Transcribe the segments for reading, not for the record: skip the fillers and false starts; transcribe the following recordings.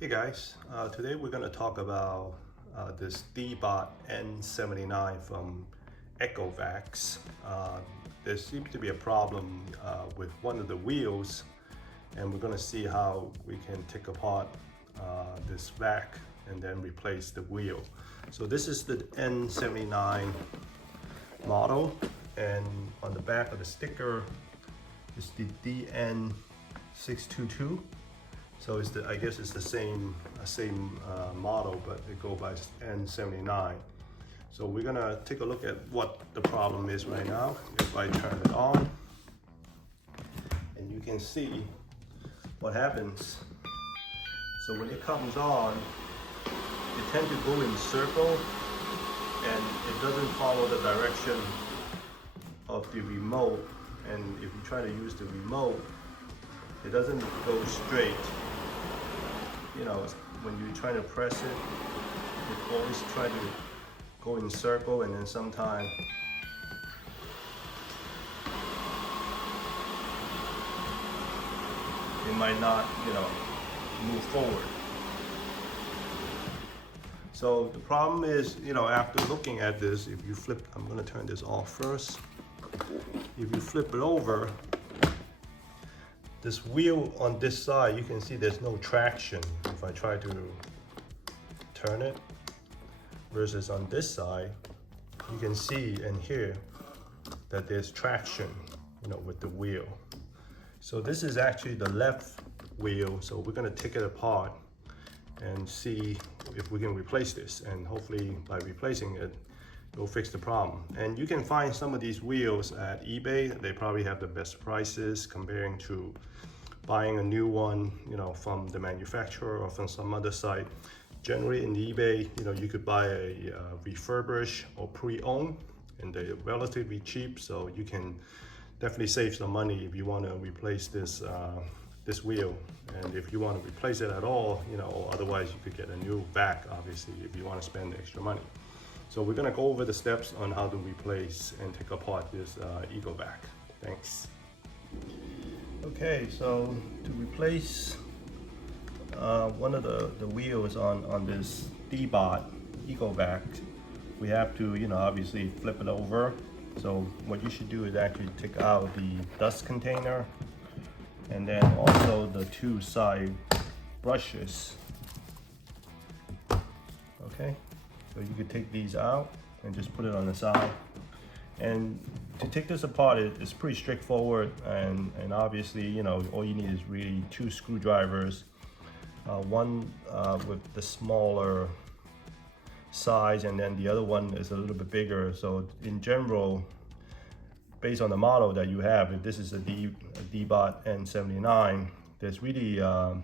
Hey guys, today we're going to talk about this DEEBOT N79 from Ecovacs. There seems to be a problem with one of the wheels, and we're going to see how we can take apart this vac and then replace the wheel. So this is the N79 model, and on the back of the sticker is the DN622. So it's I guess it's the same model, but it goes by N79. So we're gonna take a look at what the problem is right now. If I turn it on, and you can see what happens. So when it comes on, it tends to go in circle, and it doesn't follow the direction of the remote. And if you try to use the remote, it doesn't go straight. You know, when you try to press it, it always try to go in circle, and then sometimes it might not, move forward. So the problem is, after looking at this, if you flip, I'm going to turn this off first. If you flip it over, this wheel on this side, you can see there's no traction if I try to turn it, versus on this side, you can see and hear that there's traction, with the wheel. So this is actually the left wheel, so we're gonna take it apart and see if we can replace this, and hopefully by replacing it, it'll fix the problem. And you can find some of these wheels at eBay. They probably have the best prices comparing to buying a new one, from the manufacturer or from some other site. Generally in eBay, you could buy a refurbished or pre-owned, and they're relatively cheap, so you can definitely save some money if you want to replace this this wheel. And if you want to replace it at all, or otherwise you could get a new vac, obviously, if you want to spend extra money. So we're gonna go over the steps on how to replace and take apart this Ecovac. Thanks. Okay, so to replace one of the wheels on this DEEBOT Ecovac, we have to, obviously flip it over. So what you should do is actually take out the dust container, and then also the two side brushes. Okay. So you could take these out and just put it on the side. And to take this apart, it's pretty straightforward. And obviously, all you need is really two screwdrivers. One with the smaller size, and then the other one is a little bit bigger. So in general, based on the model that you have, if this is a DEEBOT N79, there's really, I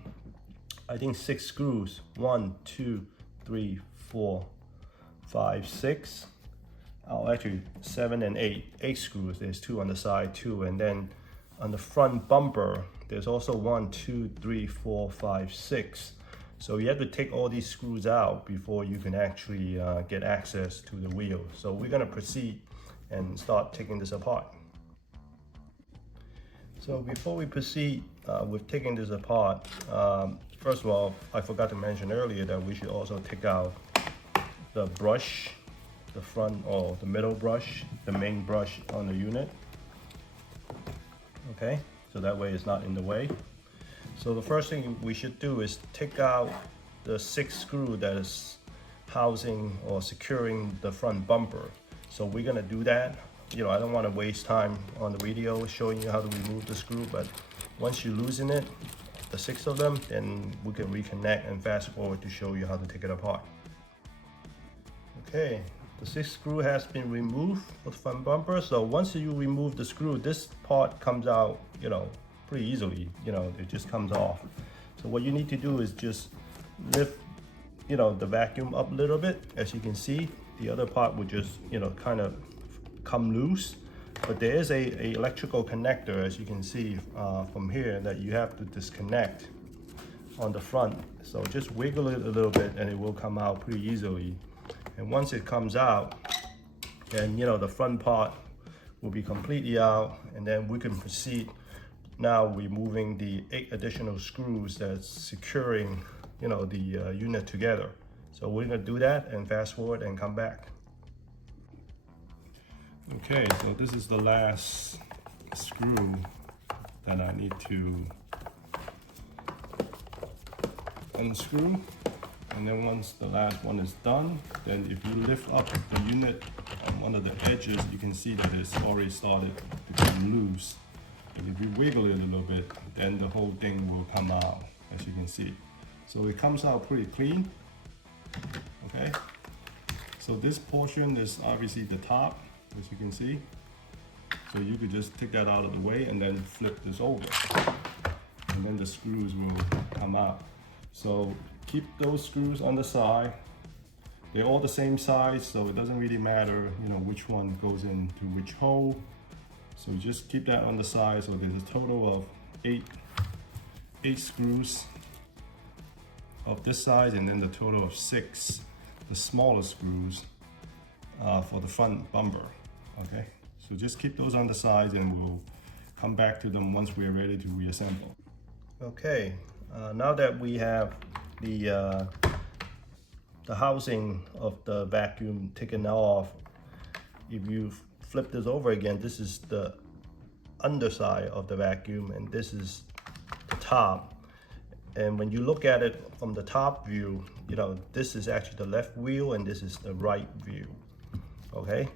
think 6 screws. 1, 2, 3, 4, 5, 6. Oh, actually 7 and 8 screws. There's 2 on the side, 2, and then on the front bumper there's also 1, 2, 3, 4, 5, 6. So you have to take all these screws out before you can actually get access to the wheel. So we're going to proceed and start taking this apart. So before we proceed with taking this apart, first of all, I forgot to mention earlier that we should also take out the brush, the front or the middle brush, the main brush on the unit. Okay, so that way it's not in the way. So the first thing we should do is take out the 6 screw that is housing or securing the front bumper. So we're gonna do that. I don't want to waste time on the video showing you how to remove the screw, but once you loosen it, the 6 of them, then we can reconnect and fast forward to show you how to take it apart. Okay, the 6th screw has been removed for the front bumper. So once you remove the screw, this part comes out, pretty easily. It just comes off. So what you need to do is just lift, the vacuum up a little bit. As you can see, the other part would just, kind of come loose. But there is a electrical connector, as you can see from here, that you have to disconnect on the front. So just wiggle it a little bit and it will come out pretty easily. And once it comes out, then the front part will be completely out, and then we can proceed now removing the 8 additional screws that's securing the unit together. So we're gonna do that and fast forward and come back. Okay, so this is the last screw that I need to unscrew. And then once the last one is done, then if you lift up the unit on one of the edges, you can see that it's already started to come loose. And if you wiggle it a little bit, then the whole thing will come out, as you can see. So it comes out pretty clean, okay? So this portion is obviously the top, as you can see. So you could just take that out of the way and then flip this over. And then the screws will come out. So keep those screws on the side. They're all the same size, so it doesn't really matter, which one goes into which hole. So just keep that on the side. So there's a total of eight screws of this size, and then the total of 6, the smaller screws for the front bumper, okay? So just keep those on the sides and we'll come back to them once we're ready to reassemble. Okay, now that we have the housing of the vacuum taken off, if you flip this over again, this is the underside of the vacuum and this is the top. And when you look at it from the top view, this is actually the left wheel and this is the right view, okay?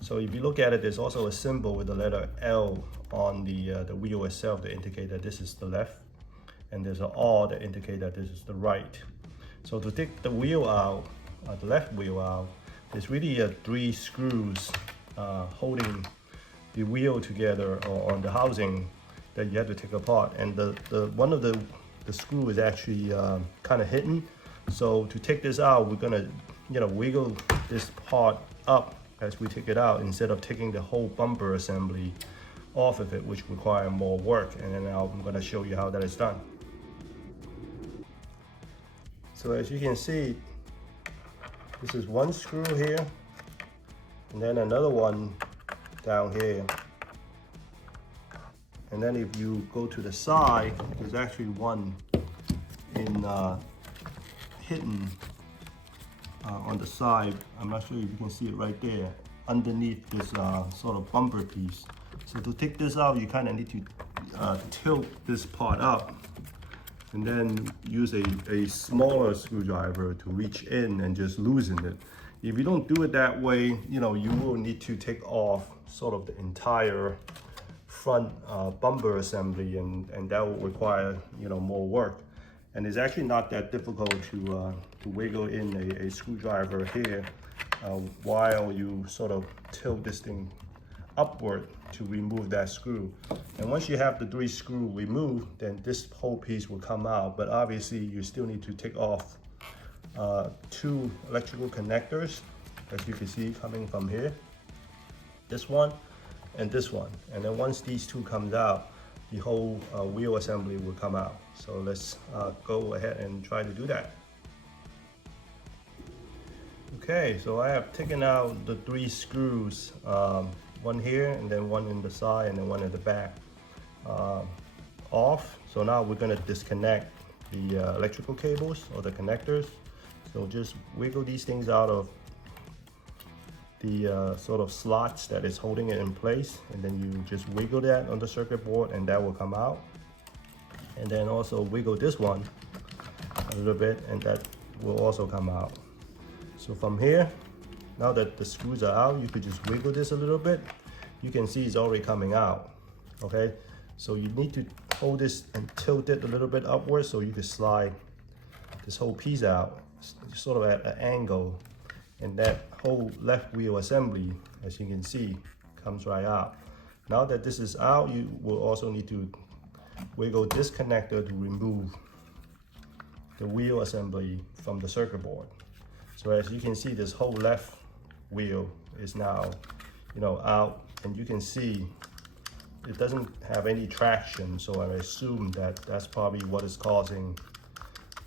So if you look at it, there's also a symbol with the letter L on the wheel itself to indicate that this is the left, and there's an R that indicates that this is the right. So to take the wheel out, the left wheel out, there's really 3 screws holding the wheel together or on the housing that you have to take apart. And one of the screw is actually kind of hidden. So to take this out, we're gonna wiggle this part up as we take it out instead of taking the whole bumper assembly off of it, which require more work. And then now I'm gonna show you how that is done. So as you can see, this is one screw here, and then another one down here. And then if you go to the side, there's actually one hidden on the side. I'm not sure if you can see it right there, underneath this sort of bumper piece. So to take this out, you kind of need to tilt this part up and then use a smaller screwdriver to reach in and just loosen it. If you don't do it that way, you will need to take off sort of the entire front bumper assembly, and that will require more work. And it's actually not that difficult to wiggle in a screwdriver here while you sort of tilt this thing upward to remove that screw. And once you have the 3 screws removed, then this whole piece will come out. But obviously you still need to take off 2 electrical connectors, as you can see coming from here. This one and this one. And then once these 2 comes out, the whole wheel assembly will come out. So let's go ahead and try to do that. Okay, so I have taken out the 3 screws, one here and then one in the side and then one at the back off. So now we're going to disconnect the electrical cables or the connectors. So just wiggle these things out of the sort of slots that is holding it in place, and then you just wiggle that on the circuit board and that will come out. And then also wiggle this one a little bit and that will also come out. So from here, now that the screws are out, you could just wiggle this a little bit. You can see it's already coming out, okay? So you need to hold this and tilt it a little bit upwards so you can slide this whole piece out, sort of at an angle. And that whole left wheel assembly, as you can see, comes right out. Now that this is out, you will also need to wiggle this connector to remove the wheel assembly from the circuit board. So as you can see, this whole left wheel is now, out, and you can see it doesn't have any traction. So I assume that that's probably what is causing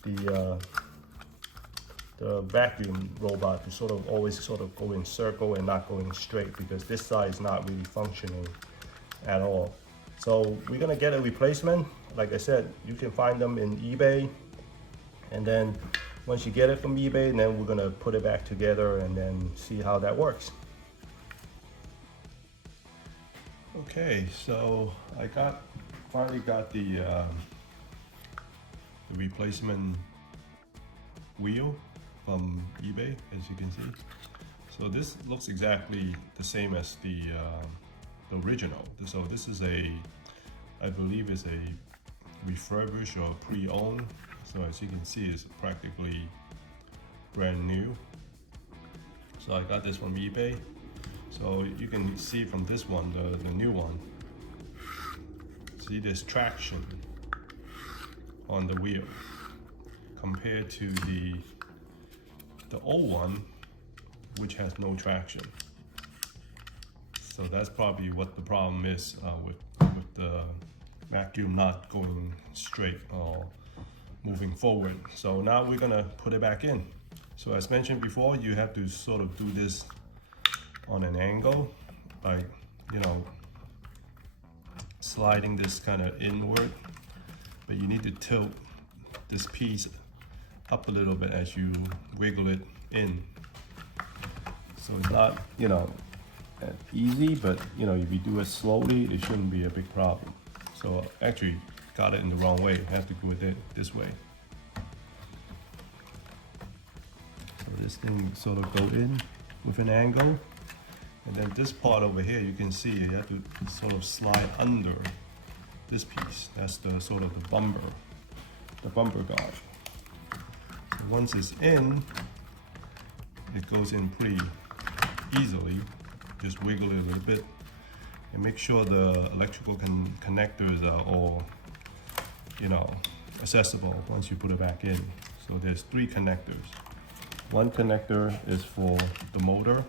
the vacuum robot to sort of always go in circle and not going straight, because this side is not really functioning at all. So we're gonna get a replacement. Like I said, you can find them in eBay And then once you get it from eBay, then we're gonna put it back together and then see how that works. Okay, so I finally got the replacement wheel from eBay, as you can see. So this looks exactly the same as the original. So this is I believe is a refurbished or pre-owned. So as you can see, it's practically brand new. So I got this from eBay. So you can see from this one, the new one, see there's traction on the wheel compared to the old one, which has no traction. So that's probably what the problem is with the vacuum not going straight or moving forward. So now we're gonna put it back in. So as mentioned before, you have to sort of do this on an angle, like, you know, sliding this kind of inward, but you need to tilt this piece up a little bit as you wiggle it in. So it's not, you know, easy, but you know, if you do it slowly, it shouldn't be a big problem. So actually got it in the wrong way. I have to do it this way. So this thing sort of go in with an angle. And then this part over here, you can see you have to sort of slide under this piece. That's the sort of the bumper guard. So once it's in, it goes in pretty easily. Just wiggle it a little bit and make sure the electrical connectors are all, you know, accessible once you put it back in. So there's 3 connectors. One connector is for the motor.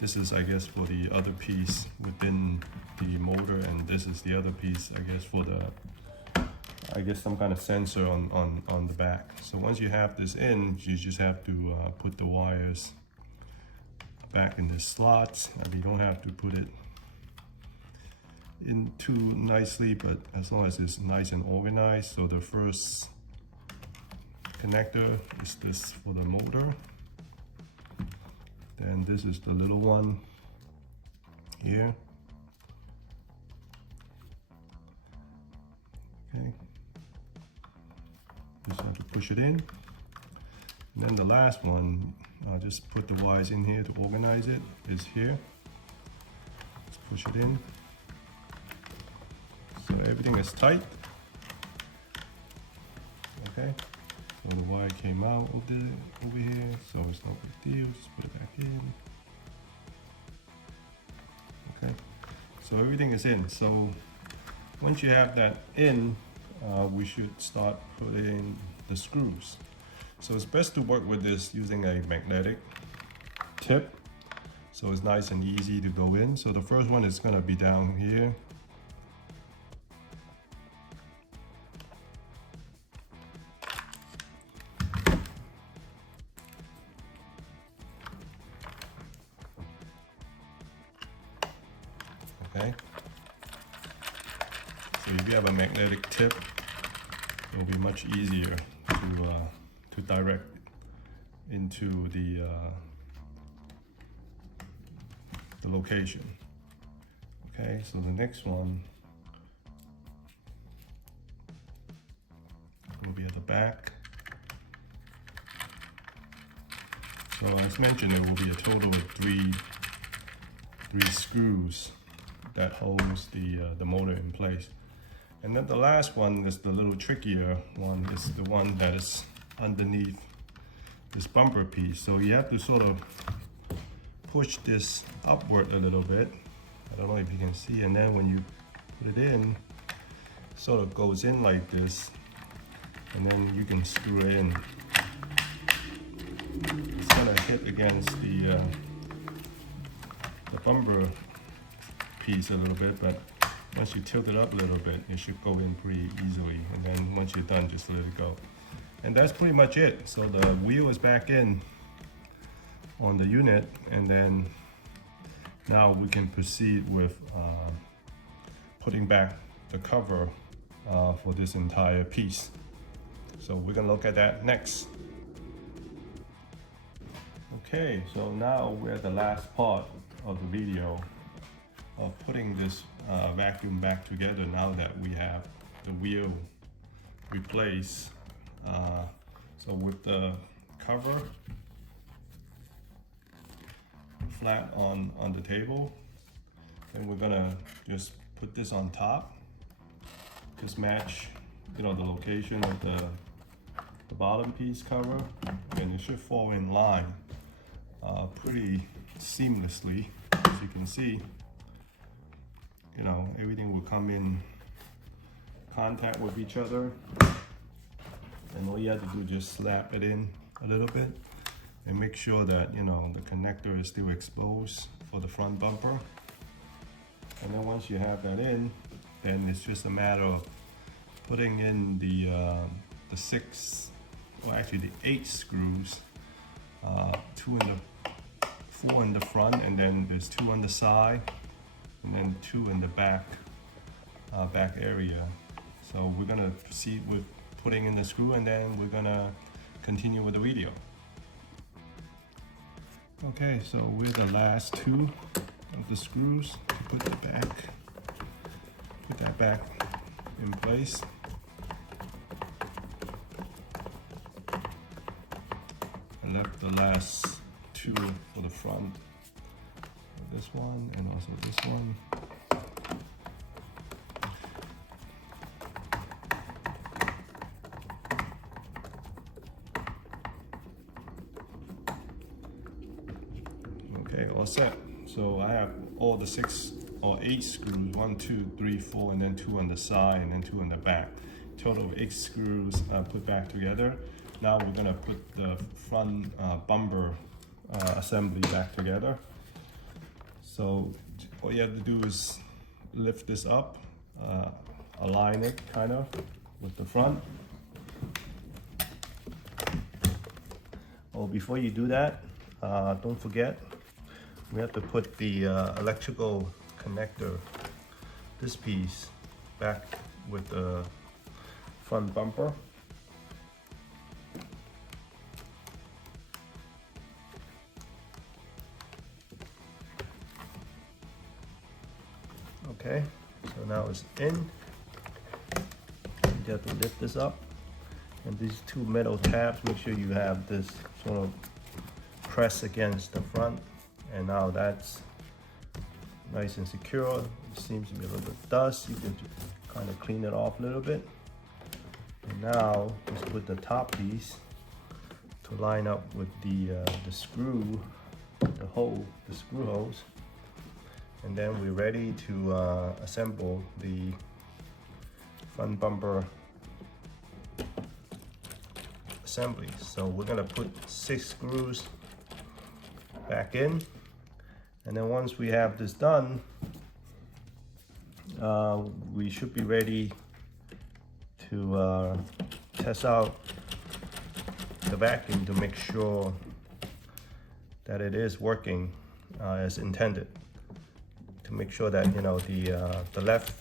This is, I guess, for the other piece within the motor, and this is the other piece, I guess, for some kind of sensor on the back. So once you have this in, you just have to put the wires back in the slots, and you don't have to put it in too nicely, but as long as it's nice and organized. So the first connector is this for the motor. And this is the little one here. Okay. Just have to push it in. And then the last one, I'll just put the wires in here to organize it, is here. Let's push it in. So everything is tight. Okay. So the wire came out over here, so it's no big deal. Just put it back in. Okay, so everything is in. So once you have that in, we should start putting the screws. So it's best to work with this using a magnetic tip, so it's nice and easy to go in. So the first one is going to be down here. Okay, so if you have a magnetic tip, it will be much easier to direct into the location. Okay, so the next one will be at the back. So as mentioned, it will be a total of three screws that holds the motor in place. And then the last one is the little trickier one. Is the one that is underneath this bumper piece. So you have to sort of push this upward a little bit. I don't know if you can see. And then when you put it in, it sort of goes in like this. And then you can screw it in. It's gonna hit against the bumper piece a little bit, but once you tilt it up a little bit, it should go in pretty easily. And then once you're done, just let it go. And that's pretty much it. So the wheel is back in on the unit, and then now we can proceed with putting back the cover for this entire piece. So we're gonna look at that next. Okay, so now we're at the last part of the video of putting this vacuum back together now that we have the wheel replaced. So with the cover flat on the table, then we're gonna just put this on top. Just match, you know, the location of the bottom piece cover, and it should fall in line pretty seamlessly. As you can see, you know, everything will come in contact with each other, and all you have to do is just slap it in a little bit and make sure that, you know, the connector is still exposed for the front bumper. And then once you have that in, then it's just a matter of putting in the 6, well actually the 8 screws, 4 in the front, and then there's 2 on the side, and then 2 in the back area. So we're gonna proceed with putting in the screw, and then we're gonna continue with the video. Okay, so we're the last 2 of the screws to put that back in place. I left the last 2 for the front, this one and also this one. Okay, all set. So I have all the 6 or 8 screws, 1, 2, 3, 4, and then 2 on the side, and then 2 on the back. Total of 8 screws put back together. Now we're gonna put the front bumper assembly back together. So all you have to do is lift this up, align it kind of with the front. Oh, before you do that, don't forget, we have to put the electrical connector, this piece, back with the front bumper. Okay, so now it's in. You have to lift this up, and these 2 metal tabs, make sure you have this sort of press against the front, and now that's nice and secure. It seems to be a little bit dust. You can kind of clean it off a little bit. And now just put the top piece to line up with the screw, the screw holes. And then we're ready to assemble the front bumper assembly. So we're gonna put 6 screws back in, and then once we have this done, we should be ready to test out the vacuum to make sure that it is working as intended. To make sure that, you know, the left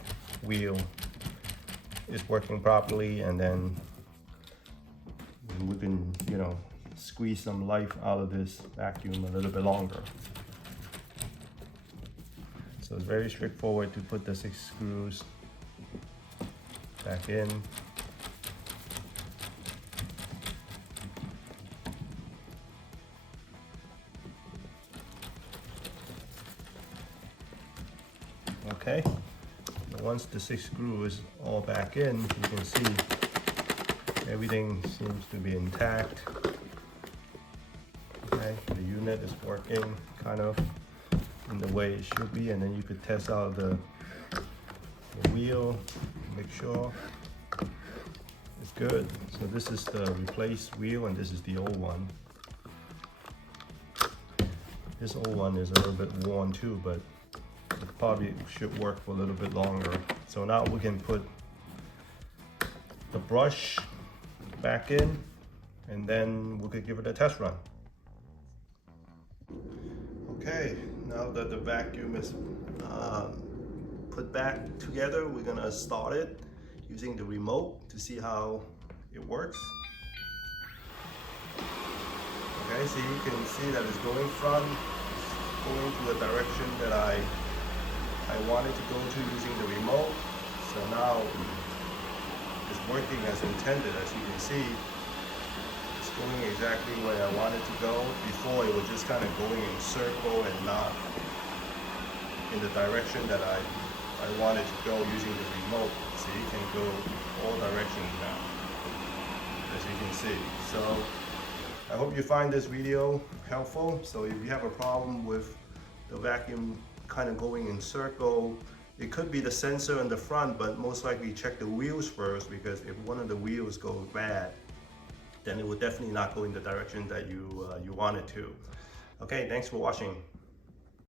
wheel is working properly, and then we can, you know, squeeze some life out of this vacuum a little bit longer. So it's very straightforward to put the 6 screws back in. Okay, once the 6 screws is all back in, you can see everything seems to be intact. Okay, the unit is working kind of in the way it should be, and then you could test out the wheel, make sure it's good. So this is the replaced wheel, and this is the old one. This old one is a little bit worn too, but it probably should work for a little bit longer. So now we can put the brush back in, and then we could give it a test run. Okay, now that the vacuum is put back together, we're gonna start it using the remote to see how it works. Okay, so you can see that it's going to the direction that I wanted to go to using the remote. So now it's working as intended. As you can see, it's going exactly where I wanted to go. Before it was just kind of going in a circle and not in the direction that I wanted to go using the remote. So you can go all directions now, as you can see. So I hope you find this video helpful. So if you have a problem with the vacuum kind of going in circle, it could be the sensor in the front, but most likely check the wheels first, because if one of the wheels goes bad, then it will definitely not go in the direction that you want it to. Okay, thanks for watching.